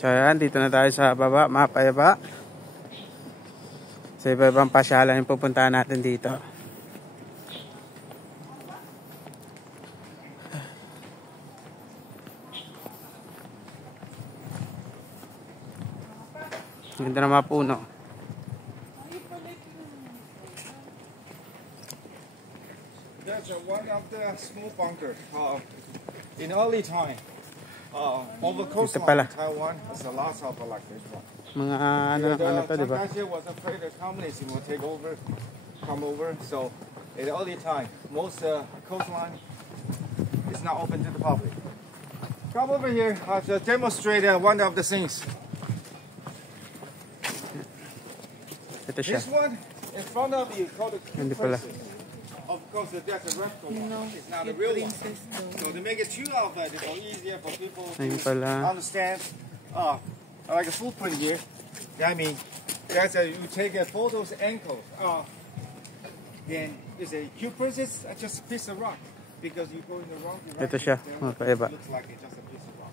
So ayan, dito na tayo sa baba, Mapayaba. Sa iba-ibang pasyalan yung pupuntahan natin dito. Ganda na mga puno. That's one of the small bunker. In early time, over coastline Taiwan, there's a lot of like this one. Mga ano to, di ba? Here was afraid the communism will come over. So, in early time, most coastline is not open to the public. Come over here to demonstrate one of the things. Ito siya. This one in front of you called the Hindi pala. Of course, that's a replica one. It's not a real one. So to make it true of it, it's easier for people to understand. Like a footprint here. I mean, you take a photo's ankle. Then it's a cute princess, just a piece of rock. Because you go in the wrong direction. Ito siya, Mapayaba. Looks like it's just a piece of rock.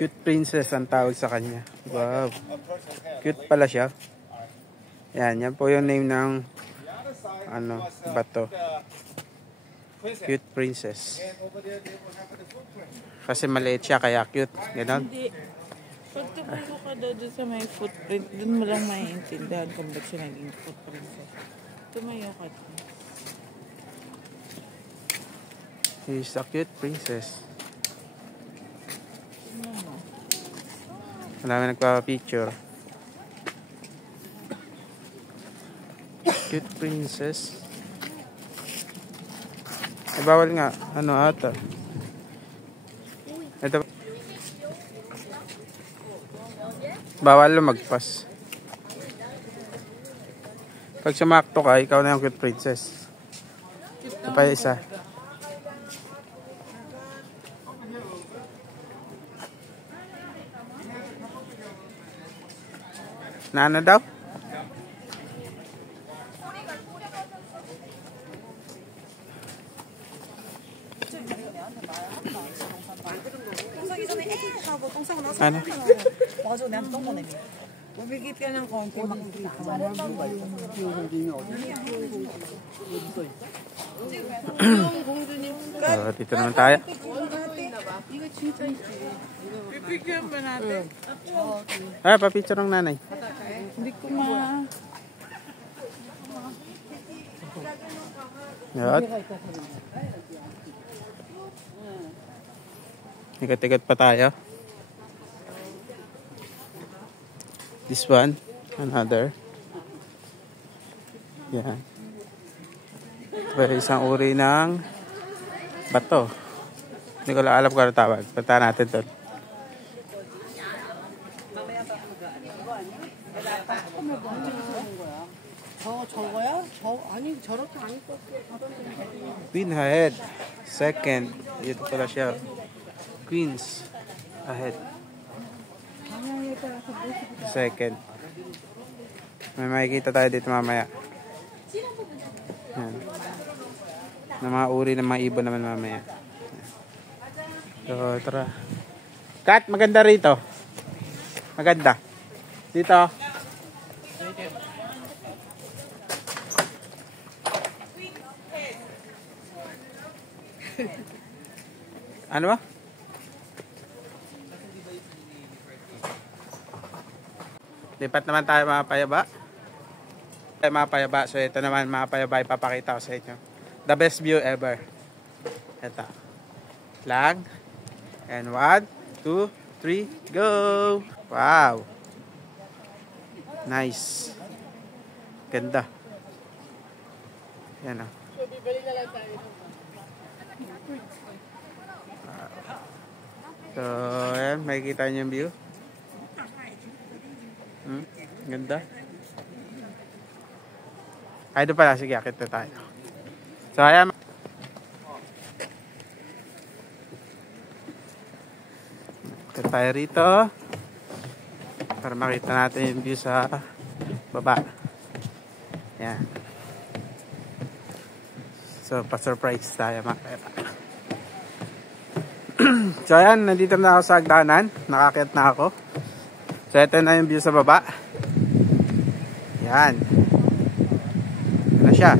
Cute princess ang tawag sa kanya. Wow. Cute pala siya. Yan po yung name ng bato. Cute princess. Kasi maliit siya kaya cute. Ganon. Hindi. Pag tumulo ka daw dun sa may footprint, dun mo lang maiintindihan kung ba't siya naging footprint siya. Tumayo ka dun. She's a cute princess. Marami nagpapapicture. Cute princess. Eh, bawal nga. Ano ata? Ito. Bawal lumagpas. Pag sumakto ka, ikaw na yung cute princess. Ito pa yung isa. Nana daw? Ano? 맞아, 내가 떤 거네. Bumigit ka ng konti, makikita. So, dito naman tayo. Pipigyan ba natin? Papicture ng nanay. Hindi ko ma... Yan. Ikat-ikat pa tayo. This one, another. Yan. Ito isang uri ng bato. Hindi ko lang alam kung ano tawag. Punta natin doon. 저거야? 아니 저렇게 안 입고 Queen ahead. Second. Ito pala siya. Queens ahead. Second. May makikita tayo dito mamaya. Yan. Na mga uri ng mga ibon naman mamaya. So, tara. Kat, maganda rito. Maganda. Dito. Ano ba? Lipat naman tayo Mapayaba. Mapayaba. So ito naman Mapayaba ipapakita ko sa inyo. The best view ever. Ito. Lang. And 1, 2, 3, go! Wow! Nice. Ganda. Yan o. So, ayan. Makikita niyo yung view. Ganda. Ay, doon pala. Sige, akit na tayo. So, ayan. Akit tayo rito. Para makita natin yung view sa baba. Ayan. So, pa-surprise tayo mga kaya. So ayan, nandito na ako sa hagdanan. Nakakyat na ako. So ito na yung view sa baba. Yan. Ito na siya.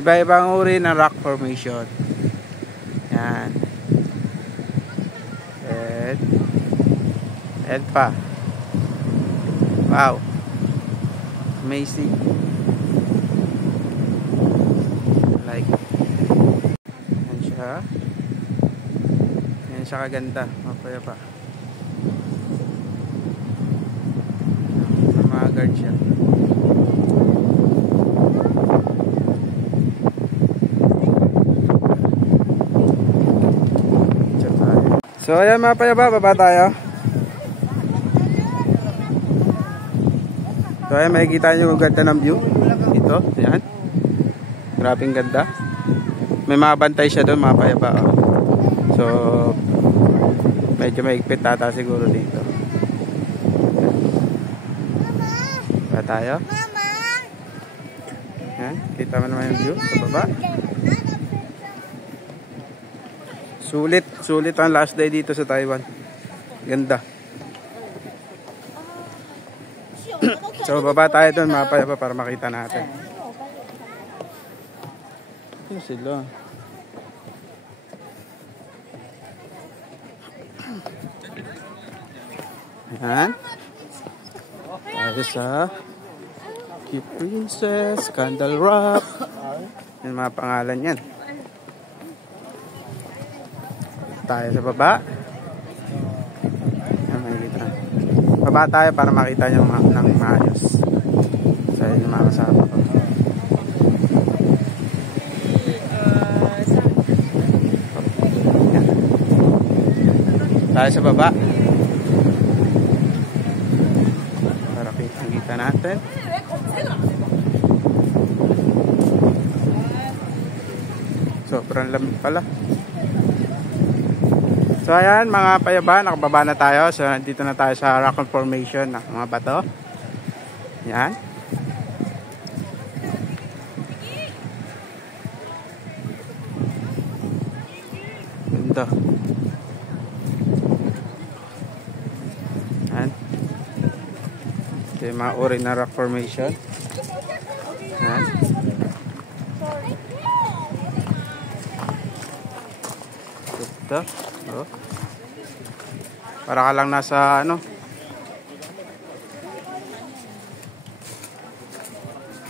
Iba-ibang uri ng rock formation. Yan. And pa. Wow. Amazing. Like. Yan siya. Yan siya kaganda. Mapaya pa. Mga guard siya. So ayan mga payaba, baba tayo. So ayan, makikita nyo yung ganda ng view. Ito, ayan. Grabing ganda. May mga bantay siya doon mga payaba. Oh. So medyo maigpit tata siguro dito. Baba tayo. Ayan, kita mo naman yung view sa baba. Sulit ang last day dito sa Taiwan. Ganda. So baba tayo doon mga payaba para makita natin. Ano sila? Ayan. Tayo sa Cute Princess, Candle Rock. Yan mga pangalan yan. Tayo sa baba. Ayan, makikita. Baba tayo para makita nyo ng maayos. So yun yung mga kasama ko. Ayan. Tayo sa baba para kita natin. Sobrang lamig pala. So ayan mga payaba, nakababa na tayo. So nandito na tayo sa rock formation ng mga bato. Yan. Ganda. Yan. Ito yung mga uri na rock formation. Yan. Ito. Oh. Para ka lang nasa ano.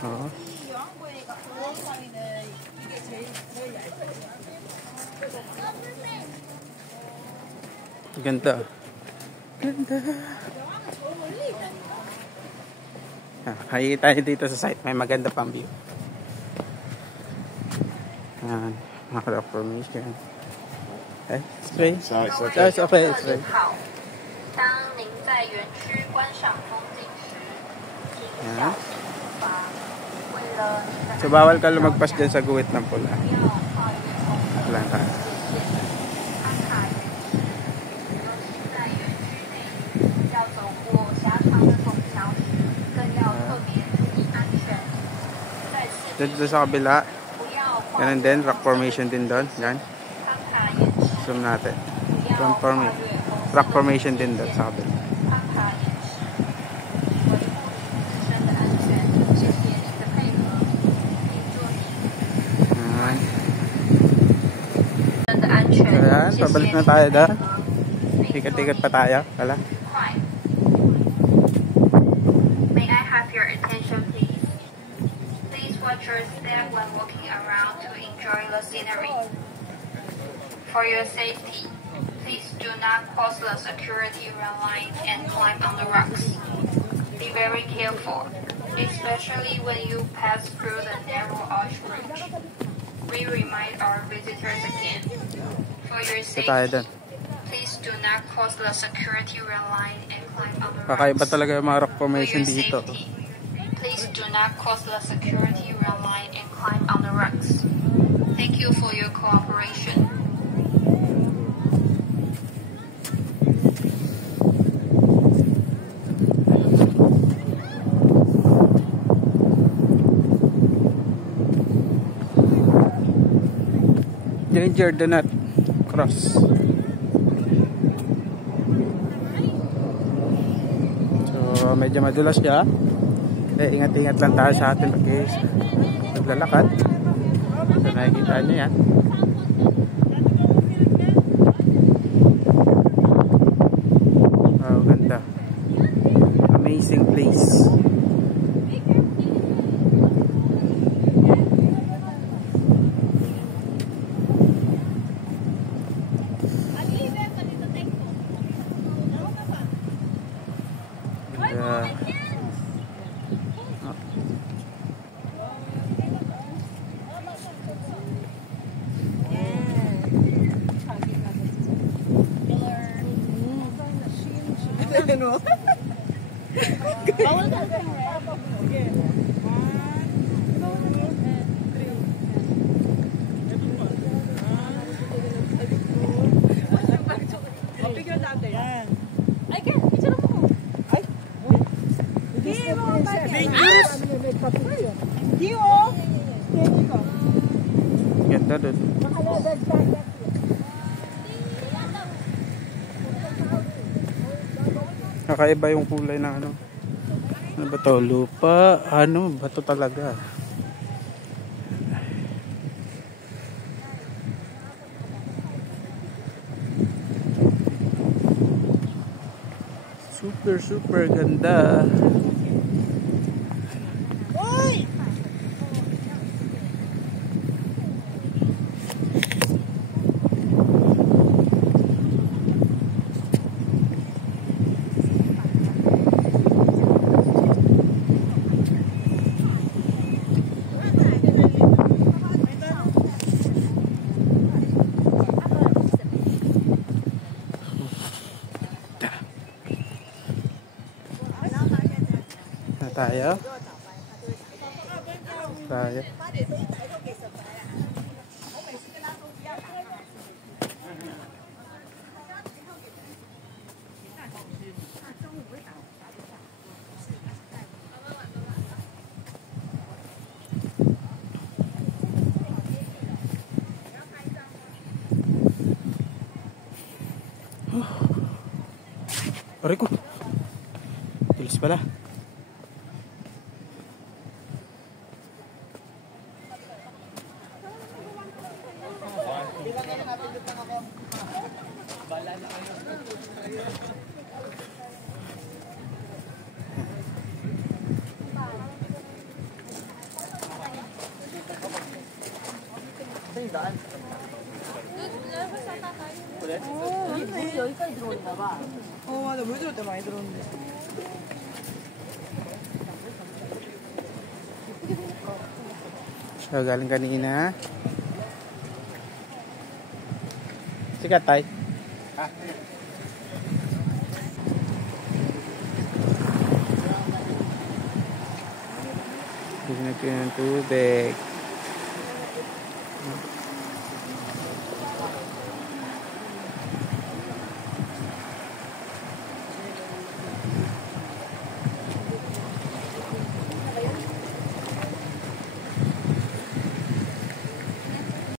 Oh. Ganda. Ganda. Hay tayo dito sa site. May maganda pang view. Ayan. Mga formation. Okay. Straight. It's okay. It's right. Ayan. So bawal ka lumagpas dyan sa guhit ng pula. Lang ka. Dito sa kabila. Ganun din. Rock formation din doon. Yan. Zoom natin. Rock formation din doon sa kabila. Ayan, pabalik na tayo doon. Ikat-ikat pa tayo. Kala. May I have your attention please? Please watch your step when walking around to enjoy the scenery. For your safety, please do not cross the security line and climb on the rocks. Be very careful, especially when you pass through the narrow arch bridge. We remind our visitors again. For your safety, please do not cross the security line and climb on the rocks. Kakaiba talaga yung mga rock formation dito. Please do not cross the security line and climb on the rocks. Thank you for your cooperation. Danger, do not cross. So medyo madulas siya. Kaya ingat-ingat lang tayo sa ating paglalakad. So nakikita nyo yan. Wow, ganda. Amazing place. Ganda dun. Kakaiba yung kulay ng ano. Ano ba to? Lupa? Ano? Bato talaga. Super ganda. Tayo. Aray ko. Tulis pala. 맞아. 물 들을 때 많이 들었는데. So, galing kanina. Sikat tayo. Tignan ko yung tubig.